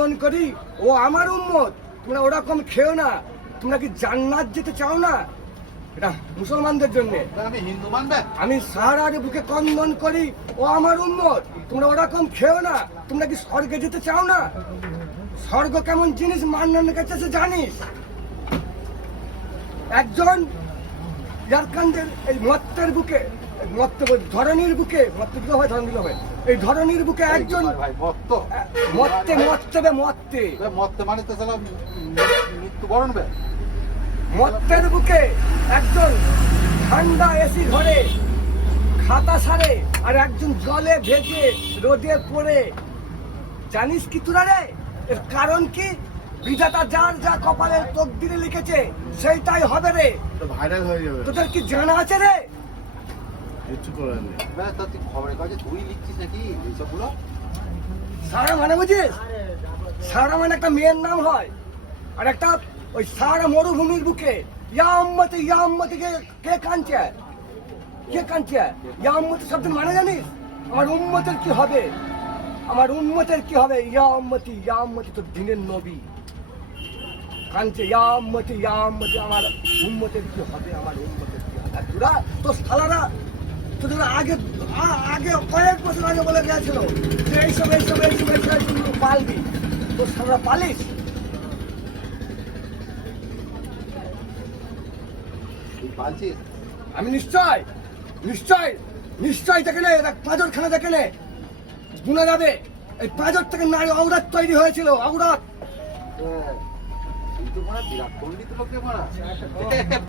মনে করি ও আমার উম্মত, তোমরা ওরকম খেও না। তোমরা কি জান্নাত যেতে চাও না? এটা মুসলমানদের জন্য। আমি হিন্দু মানবে? আমি সাহারার বুকে কন্দন করি ও আমার উম্মত, তোমরা ওরকম খেও না। তোমরা কি স্বর্গে যেতে চাও না? স্বর্গ কেমন জিনিস মান্নানের কাছে সে জানিস? একজন ঝাড়খণ্ডের এই মত্তের বুকে, ধরনীর বুকে, মত্ত দিলে হয়, ধরন দিলে হয়, এই ধরনীর বুকে একজন মত্তে মানে তো সালা মৃত্যুবরণ বে। মত্তের বুকে একজন ঠান্ডা এসি ঘরে খাতা সারে, আর একজন জলে ভেজে রোদে পড়ে। জানিস কি তোরা রে এর কারণ কি? বিধাতা যার যা কপালে তকদিরে লিখেছে সেইটাই হবে রে। ভাইরাল হয়ে যাবে। তোদের কি জানা আছে রে? কিছু করার নেই। তুই খবরের কাগজে তুই লিখছিস নাকি এইসবগুলো? সারা মানে বুঝিস? সারা মানে একটা মেয়ের নাম হয়, আর একটা ওই সারা মরুভূমির বুকে ইয়াম্মতি কে কাঁদছে? কে কাঁদছে? ইয়াম্মতি শব্দ মানে জানিস? আমার উম্মতের কি হবে? আমার উম্মতের কি হবে? ইয়াম্মতি তো দিনের নবী কাঁদছে, ইয়াম্মতি আমার উম্মতের কি হবে? আমার উম্মতের কি হবে? আর তোরা তো সালারা তোদের আগে কয়েক বছর আগে বলে গেছিল যে এইসব পালবি, তো সারা পালিস? আমি নিশ্চয় দেখে নে, পাঁজর খানা দেখে নে, গুনে যাবে। এই পাঁজর থেকে নারী ঔরত তৈরি হয়েছিল, ঔরত। বিরাট পণ্ডিত লোকে মারা